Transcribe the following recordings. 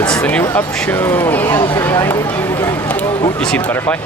It's the new Up Show. Ooh, you see the butterfly?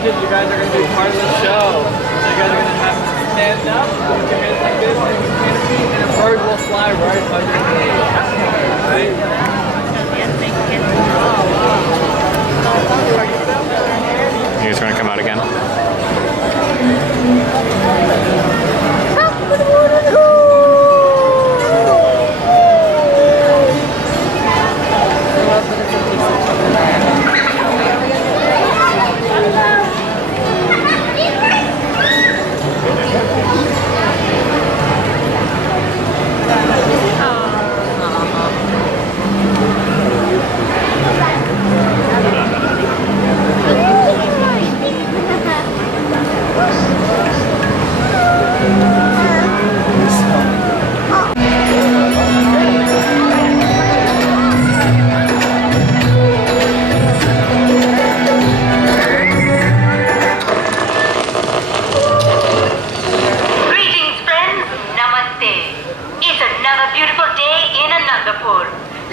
You guys are going to be part of the show. You guys are going to have to stand up, put your hands like this, like and a bird will fly right underneath. Right? You guys want to come out again?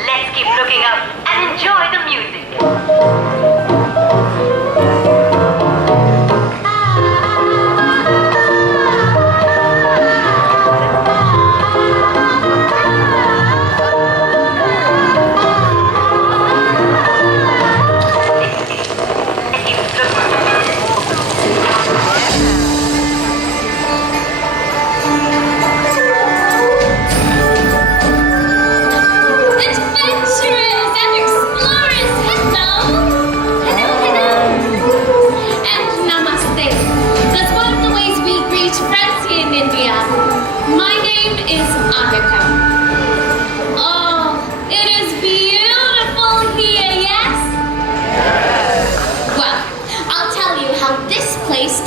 Let's keep looking up and enjoy the music.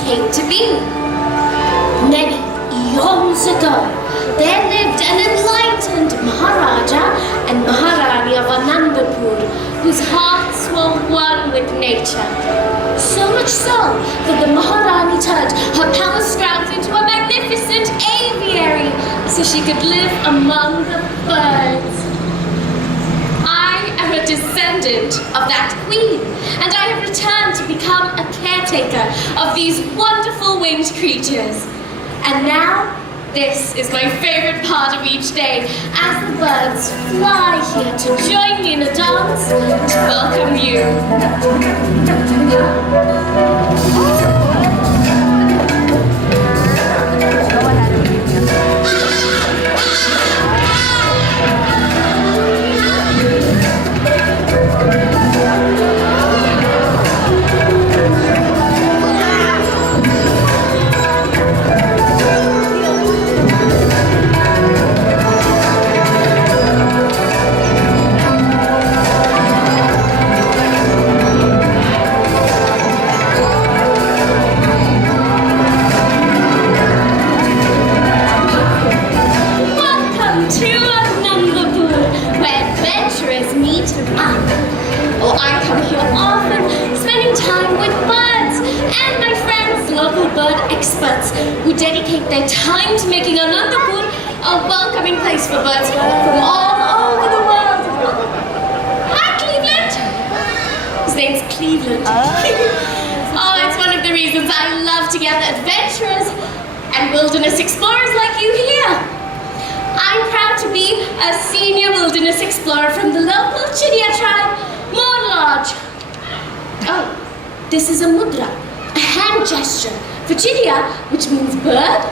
Came to be. Many eons ago, there lived an enlightened Maharaja and Maharani of Anandapur, whose hearts were one with nature. So much so that the Maharani turned her palace grounds into a magnificent aviary so she could live among the birds. I am a descendant of that queen, and I have returned to become a caretaker of these wonderful winged creatures. And now, this is my favorite part of each day, as the birds fly here to join me in a dance to welcome you. Experts who dedicate their time to making Anandapur a welcoming place for birds from all over the world. Hi, Cleveland! His name's Cleveland. Oh, it's one of the reasons I love to gather adventurers and wilderness explorers like you here. I'm proud to be a senior wilderness explorer from the local Chidiya tribe, Moon Lodge. Oh, this is a mudra, a hand gesture for Chidiya, which means bird,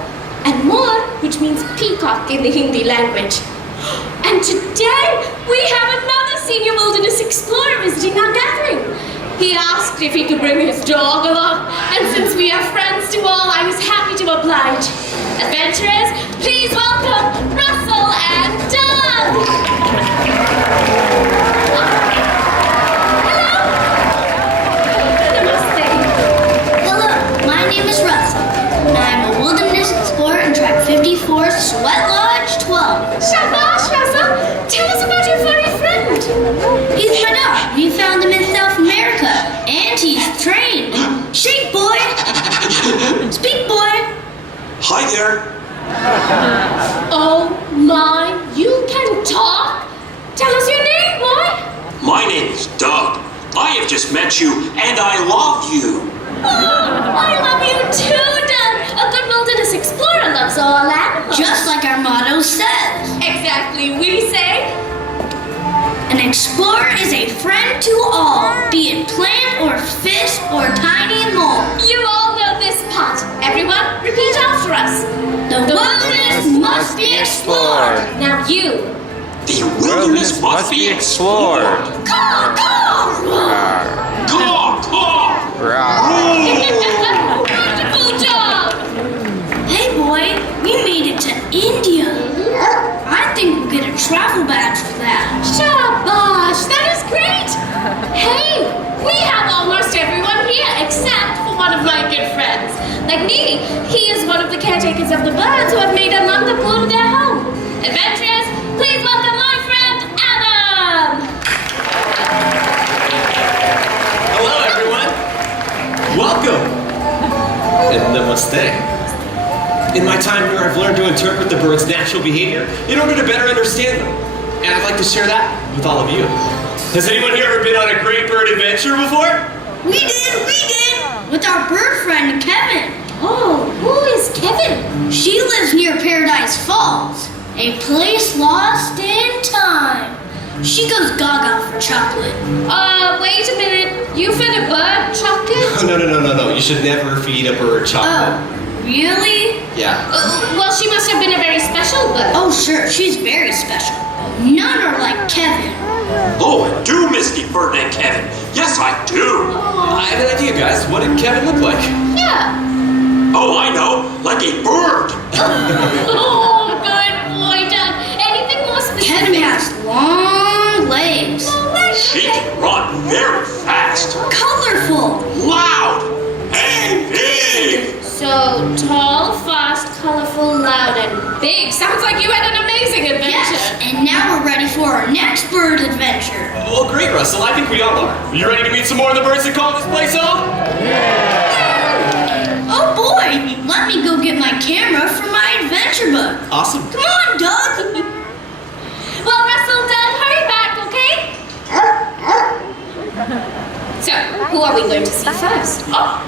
and Moor, which means peacock in the Hindi language. And today, we have another senior wilderness explorer visiting our gathering. asked if he could bring his dog along, and since we are friends to all, I was happy to oblige. Adventurers, please welcome Russell and Doug! Hello, my name is Russell. I'm a wilderness explorer in Track 54, Sweat Lodge 12. Shabash, Russell! Tell us about your furry friend! He's my dog. We found him in South America, and he's trained. Shake, boy! Speak, boy! Hi there. Oh my, you can talk? Tell us your name, boy! My name is Doug. I have just met you, and I love you. Oh, I love you too, Doug! A good wilderness explorer loves all animals. Just like our motto says. Exactly, we say. An explorer is a friend to all, be it plant or fish or tiny mole. You all know this part. Everyone, repeat after us. The wilderness must be explored. Now you. The wilderness must be explored. Caw, caw! Caw, caw! Wonderful job! Hey boy, we made it to India. I think we'll get a travel badge for that. Shabash, that is great! Hey, we have almost everyone here except for one of my good friends. Like me, he is one of the caretakers of the birds who have made Anandapur their home. Adventurers, please welcome my friend Adam! Hello, everyone. Welcome. And namaste. In my time here, I've learned to interpret the birds' natural behavior in order to better understand them. And I'd like to share that with all of you. Has anyone here ever been on a great bird adventure before? We did! With our bird friend, Kevin. Oh, who is Kevin? She lives near Paradise Falls, a place lost in time. She goes gaga for chocolate. Wait a minute. You fed a bird chocolate? No. You should never feed a bird chocolate. Oh, really? Yeah. Well, she must have been a very special bird. Oh, sure, she's very special. None are like Kevin. Oh, I do miss the Ferdinand Kevin. Yes, I do. I have an idea, guys. What did Kevin look like? Yeah. Oh, I know. Like a bird. Oh, good boy, Doug. Anything more specific? Kevin has long legs, She can run very fast, colorful. loud, and big. So tall, fast, colorful, loud, and big. Sounds like you had an amazing adventure. Yes, and now we're ready for our next bird adventure. Well, great, Russell. I think we all are. Are you ready to meet some more of the birds that call this place home? Oh boy, let me go get my camera from my adventure book. Awesome. Come on, Doug. Well, Russell, Doug, hurry back, okay? So, who are we going to see first? Oh,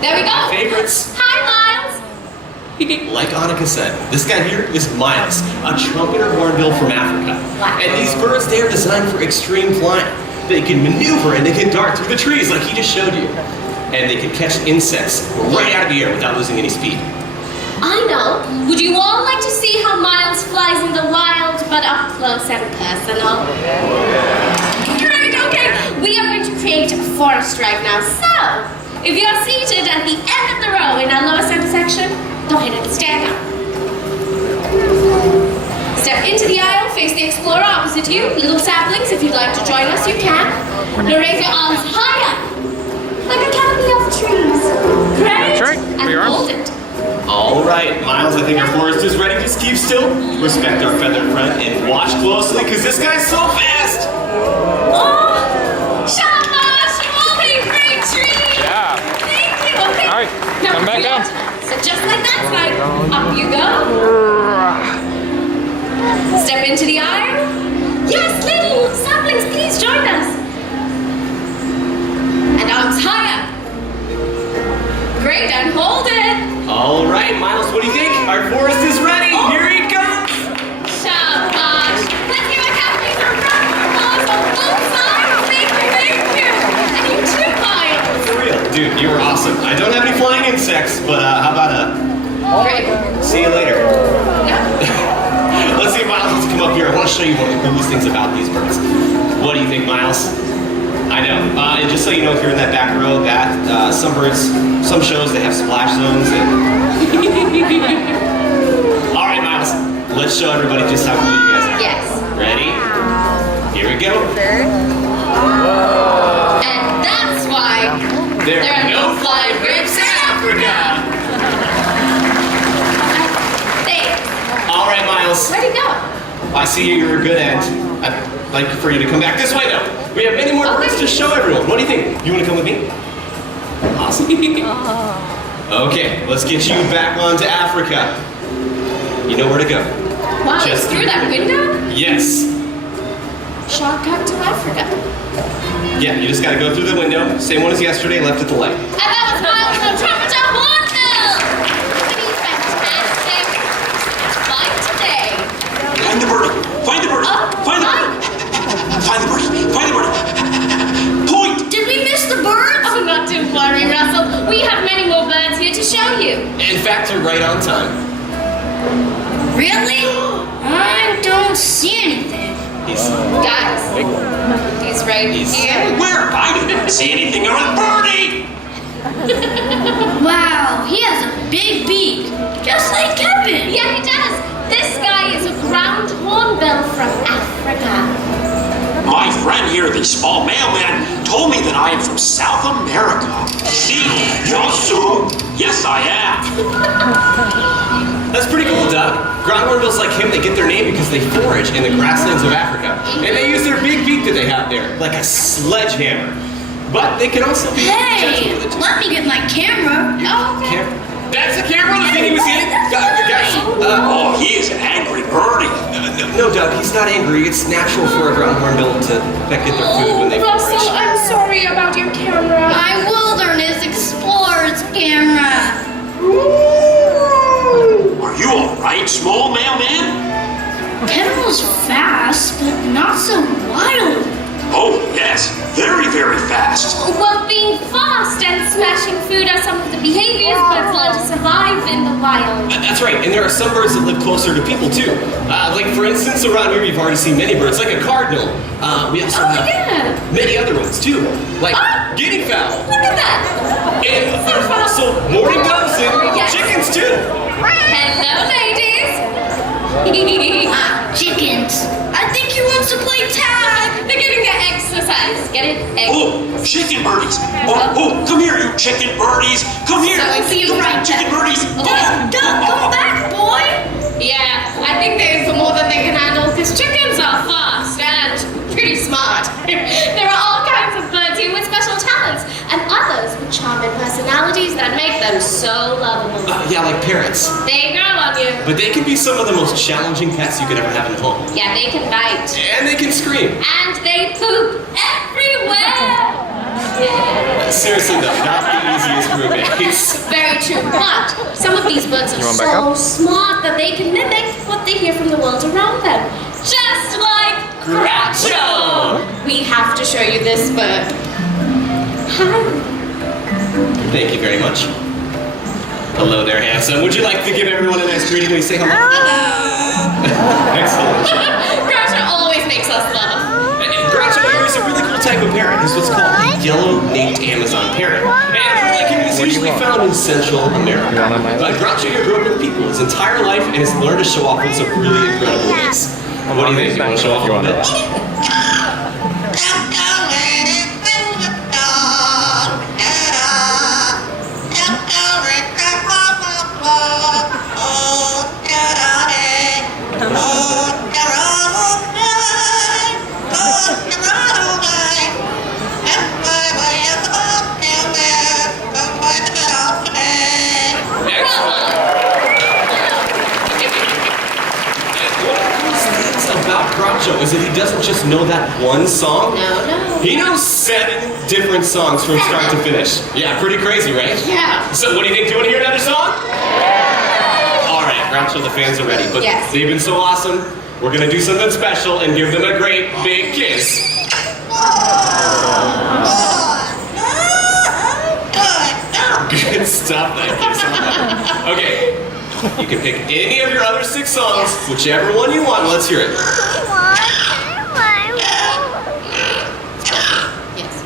there we go. Favorites. Hi, Miles. Like Annika said, this guy here is Miles, a trumpeter hornbill from Africa. Wow. And these birds, they are designed for extreme flying. They can maneuver and they can dart through the trees like he just showed you. And they can catch insects right out of the air without losing any speed. I know. Would you all like to see how Miles flies in the wild, but up close and personal? Great, okay. We are going to create a forest right now. So, if you are seated at the end of the row in our lower center section, go ahead and stand up. Step into the aisle, face the explorer opposite you. Little saplings, if you'd like to join us, you can. Now raise your arms high up, like a canopy of trees. Great. That's right. And Your arms. hold it. All right, Miles, I think our forest is ready. Just keep still, respect our feathered friend, and watch closely, because this guy's so fast. Oh, shabash! Holy great tree! Yeah. Thank you. Okay. All right, Now, come back you down. So just like that slide, up you go. Step into the aisle. Yes, little saplings, please join us. And arms high up. Great, and hold it. All right, Miles, what do you think? Our forest is ready. Here he comes. Shabash. Let's give a happy round of applause on both sides. Thank you. And you too, Miles. For real, dude, you were awesome. I don't have any flying insects, but how about Great. see you later? No. Let's see if Miles wants to come up here. I want to show you one of the coolest things about these birds. What do you think, Miles? I know. And just so you know, if you're in that back row, some birds, some shows, they have splash zones. All right, Miles. Let's show everybody just how cool you guys are. Yes. Ready? Here we go. And that's why There are no flying grapes in Africa. Thanks. All right, Miles. Where'd he go? I see you're a good end. I'd like for you to come back this way, though. We have many more birds to show everyone. What do you think? You want to come with me? Awesome. Okay, let's get you back onto Africa. You know where to go. Wow, it's through that window? Yes. Shortcut to Africa. Yeah, you just gotta go through the window. Same one as yesterday, left at the light. And that was Miles from Trapper Hornbill! Pretty fantastic flight today. Find the birdie. Find the birdie. Find the birdie. Find the birdie. Find the birdie. Point. Did we miss the birds? Oh, not to worry, Russell. We have many more birds here to show you. In fact, you're right on time. Really? I don't see anything. Guys, he's right here. Where? I didn't see anything of a birdie. Wow, he has a big beak, just like Kevin. Yeah, he does. This guy is a ground hornbill from Africa. My friend here, the small mailman, told me that I am from South America. See, Yosu. Yes, I am. That's pretty cool, Doug. Ground hornbills like him, they get their name because they forage in the grasslands of Africa. And they use their big beak that they have there, like a sledgehammer. But they can also be Hey, gentle with it too. let me get my camera. That's the camera, the thing he was eating? Guys, Oh, he is an angry birdie. no, Doug, he's not angry. It's natural for a ground hornbill to get their food when they Russell, forage. I'm sorry about your camera. My Wilderness Explorer's camera. Are you all right, small mailman? Kevin was fast, but not so wild. Oh, yes. Very, very fast. Well, being fast and smashing food are some of the behaviors birds learn to survive in the wild. That's right, and there are some birds that live closer to people too. Like for instance, around here you've already seen many birds, like a cardinal. We also have many other ones too, like guinea fowl. Look at that. And there's also mourning doves and Yes. chickens too. Hello, ladies. Chickens. I think he wants to play tag. They're getting their exercise. Get it? Oh, chicken birdies. Oh, come here, you chicken birdies. Come here. So it's you right Chicken there. birdies. Duck, come back, boy. Yeah, I think there's more than they can handle because chickens are fast and pretty smart. There are all kinds of birds here with special talents and others with charming personalities that make them so lovable. Yeah, like parrots. They grow on you. But they can be some of the most challenging pets you could ever have in the home. Yeah, they can bite. And they can scream. And they poop everywhere. Seriously though, not the easiest roommates. Very true, but some of these birds are You want back so up? smart that they can mimic what they hear from the world around them. Just like Groucho! We have to show you this bird. Hi. Thank you very much. Hello there, handsome. Would you like to give everyone a nice greeting when you say hello? Excellent. Groucho always makes us laugh. Groucho is a really cool type of parrot. It's what's called a yellow-naped Amazon parrot. And like it is usually found in Central America. But Groucho here grew up with people his entire life and has learned to show off in some really incredible ways. What do you think? You want to show off a little bit? Groucho is that he doesn't just know that one song. No. He knows 7 different songs from start to finish. Yeah, pretty crazy, right? Yeah. So what do you think? Do you want to hear another song? Yeah. All right, Groucho, the fans are ready. But Yes. they've been so awesome, we're going to do something special and give them a great big kiss. Good stuff, that kiss. Okay, you can pick any of your other 6 songs, whichever one you want. Let's hear it. Yes.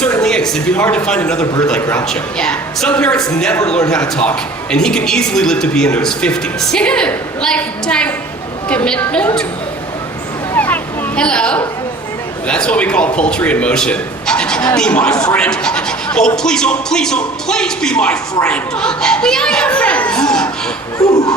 certainly is. It'd be hard to find another bird like Groucho. Yeah. Some parrots never learned how to talk, and he could easily live to be into his 50s. Lifetime commitment? Hello? That's what we call poultry in motion. Be my friend. Oh, please, oh, please, oh, please be my friend. We are your friends. Whew.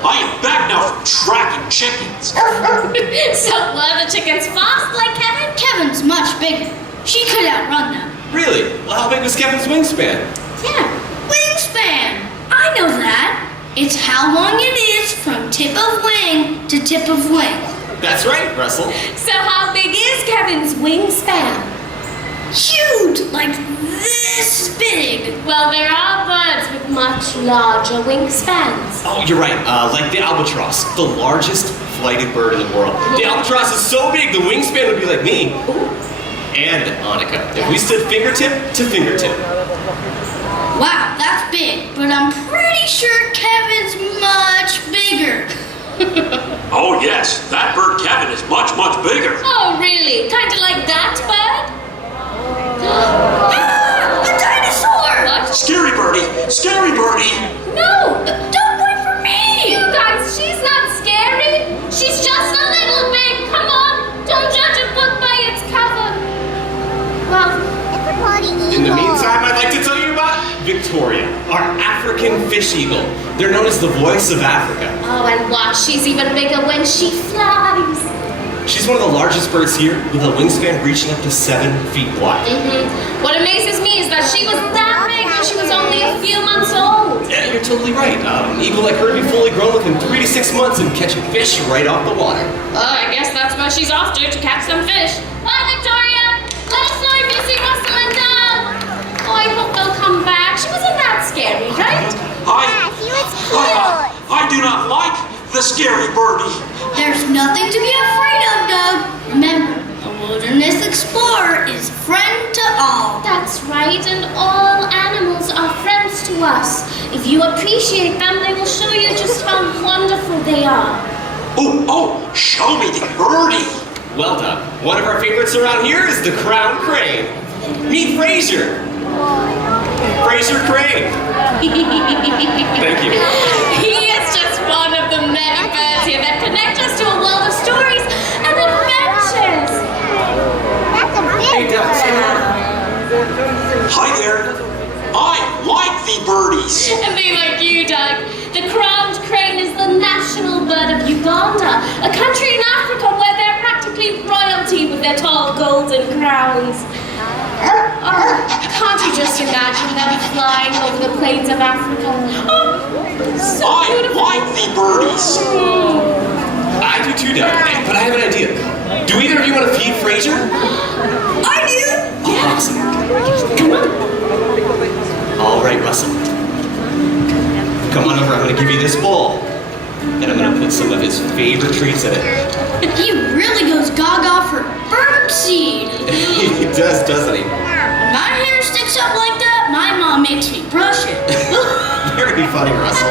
I am back now from tracking chickens. So were the chickens fast like Kevin? Kevin's much bigger. She could outrun them. Really? Well, how big was Kevin's wingspan? Yeah. Wingspan! I know that. It's how long it is from tip of wing to tip of wing. That's right, Russell. So how big is Kevin's wingspan? Huge! Like this big. Well, there are birds with much larger wingspans. Oh, you're right. Like the albatross, the largest flighted bird in the world. The albatross is so big, the wingspan would be like me. And Annika, if we stood fingertip to fingertip. Wow, that's big, but I'm pretty sure Kevin's much bigger. Oh, yes, that bird Kevin is much, much bigger. Oh, really? Kind of like that bird? Ah, a dinosaur! What? Scary birdie, scary birdie. No! Don't wait for me! You guys, she's not scary. She's just a little bit. Come on, don't judge a book by its cover. Well, In the meantime, I'd like to tell you about Victoria, our African fish eagle. They're known as the voice of Africa. oh, and watch, she's even bigger when she flies. She's one of the largest birds here, with a wingspan reaching up to 7 feet wide. What amazes me is that she was that big when she was only a few months old. Yeah, you're totally right. An eagle like her would be fully grown within 3 to 6 months and catching fish right off the water. Oh, I guess that's where she's off to catch some fish. Bye, Victoria. Let us know if you see Russell and Dad. Oh, I hope they'll come back. She wasn't that scary, right? I do not like the scary birdie. There's nothing to be afraid of, Doug. Remember, a wilderness explorer is friend to all. That's right, and all animals are friends to us. If you appreciate them, they will show you just how wonderful they are. Oh, show me the birdie. Well done. One of our favorites around here is the crowned crane. Meet Fraser. Fraser Crane. Thank you. He is just one of the many birds here that connect us to a world of stories and adventures. Hey, Doug. Hi there. I like the birdies. And they like you, Doug. The crowned crane is the national bird of Uganda, a country in Africa where they're practically royalty with their tall golden crowns. Oh, can't you just imagine them flying over the plains of Africa? Oh, so I beautiful. like the birdies. I do too, Doug. But I have an idea. Do either of you want to feed Fraser? I do! Awesome. Come on. All right, Russell. Come on over. I'm going to give you this bowl. And I'm going to put some of his favorite treats in it. He really goes gaga for bird seed. He does, doesn't he? When my hair sticks up like that, my mom makes me brush it. Very funny, Russell.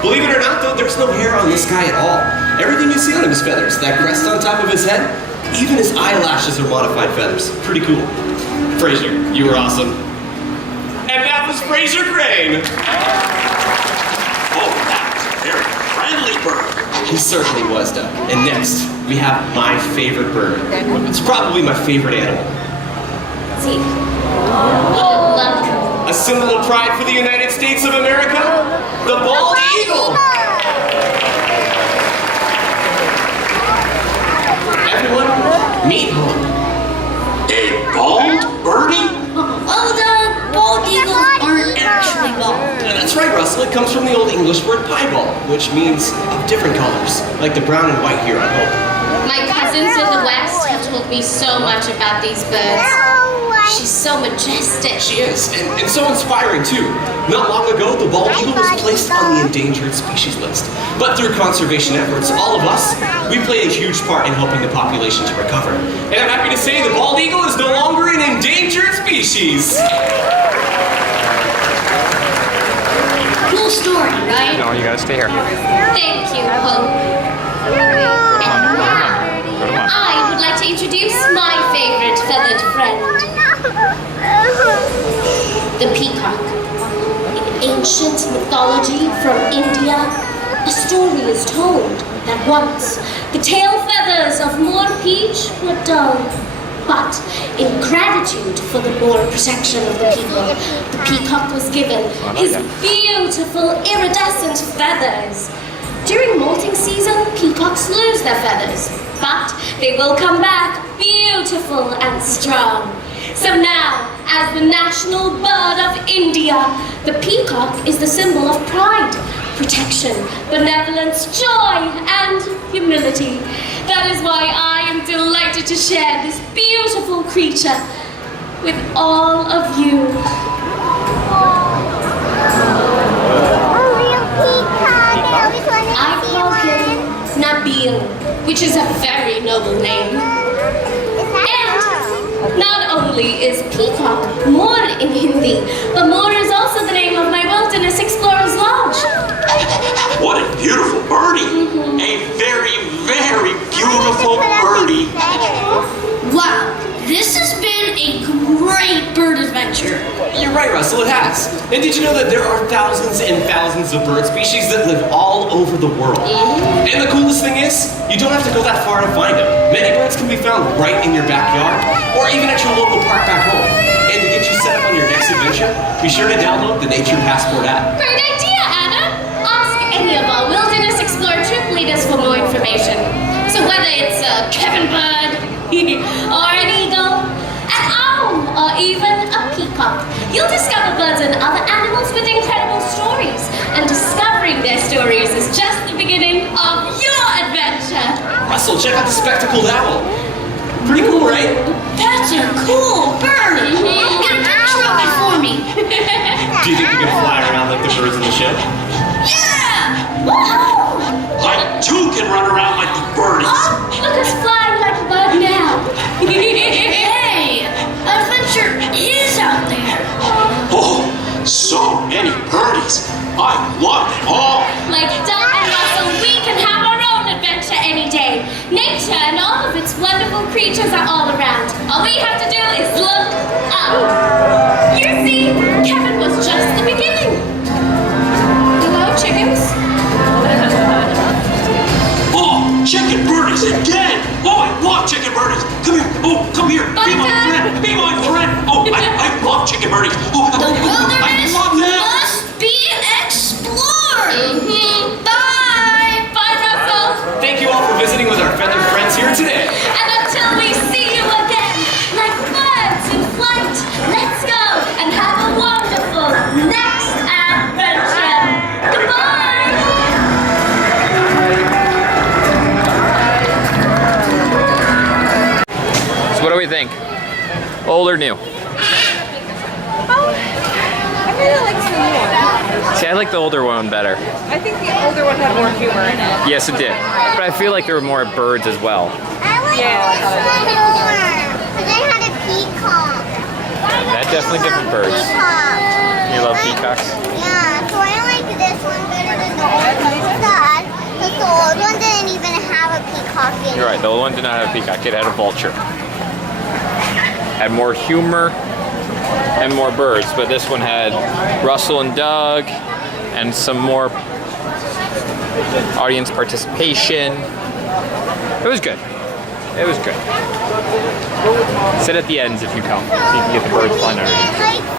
Believe it or not, though, there's no hair on this guy at all. Everything you see on him is feathers. That crest on top of his head, even his eyelashes are modified feathers. Pretty cool. Fraser, you were awesome. And that was Fraser Crane. Oh, that was a very friendly bird. He certainly was, Doug. And next, we have my favorite bird. It's probably my favorite animal. See. Look. A symbol of pride for the United States of America, the bald eagle. Everyone, meet home. A bald birdie? Well done, bald eagles aren't actually bald. That's right, Russell. It comes from the Old English word piebald, which means of different colors, like the brown and white here, I hope. My cousins in the West have told me so much about these birds. She's so majestic. She is, and so inspiring too. Not long ago, the bald eagle was placed on the endangered species list. But through conservation efforts, all of us, we played a huge part in helping the population to recover. And I'm happy to say the bald eagle is no longer an endangered species. Cool story, right? No, you gotta stay here. Thank you, Hope. And now, I would like to introduce my favorite feathered friend. ancient mythology from India, a story is told that once the tail feathers of Moor Peach were dull. But in gratitude for the more protection of the people, the peacock was given his beautiful iridescent feathers. During molting season, peacocks lose their feathers, but they will come back beautiful and strong. So now, as the national bird of India, the peacock is the symbol of pride, protection, benevolence, joy, and humility. That is why I am delighted to share this beautiful creature with all of you. I call him Nabil, which is a very noble name. And not only is peacock Moor in Hindi, but Moor is also the name of my Wilderness Explorers Lodge. What a beautiful birdie! A very, very beautiful birdie. Wow, this has been a great bird adventure. You're right, Russell, it has. And did you know that there are thousands and thousands of bird species that live all over the world? And the coolest thing is, you don't have to go that far to find them. Many birds can be found right in your backyard, or even at your local park back home. And to get you set up on your next adventure, be sure to download the Nature Passport app. Great idea, Adam! Ask any of our Wilderness Explorer troop leaders for more information. So whether it's a Kevin bird, or an eagle, an owl, or even a peacock, you'll discover birds and other animals with incredible stories. And discovering their stories is just the beginning of your adventure. Russell, check out the spectacled owl. Pretty cool, right? That's a cool bird. Get a picture of it for me. Do you think you can fly around like the birds in the show? Yeah! Woohoo! I too can run around like the birdies. Oh, look us flying like a bird now. Hey, adventure is out there. Oh, so many birdies. I love them all. Like Doug and Russell, we can have our own adventure any day. Nature and all of its wonderful creatures are all around. All we have to do is look up. You see, Kevin was just the beginning. Hello, chickens? Oh, chicken birdies again. Oh, I love chicken birdies. Come here. Oh, come here. Be my friend. Be my friend. Oh, I love chicken birdies. Oh, The I wilderness love them. must be explored. Bye. Bye, Russell. Thank you all for visiting with our feathered friends here today. And until we see you again, like birds in flight, let's go and have a wonderful next adventure. Goodbye. So what do we think? Old or new? I really like the new one. See, I like the older one better. I think the older one had more humor in it. Yes, it did. But I feel like there were more birds as well. I like this one more. Because I had a peacock. That's definitely different birds. Peacock. You love peacocks? Yeah, so I like this one better than the old one. Sad, because the old one didn't even have a peacock in it. You're right, the old one did not have a peacock, it had a vulture. Had more humor and more birds, but this one had Russell and Doug and some more audience participation. It was good. It was good. Sit at the ends if you come. So you can get the birds flying underneath.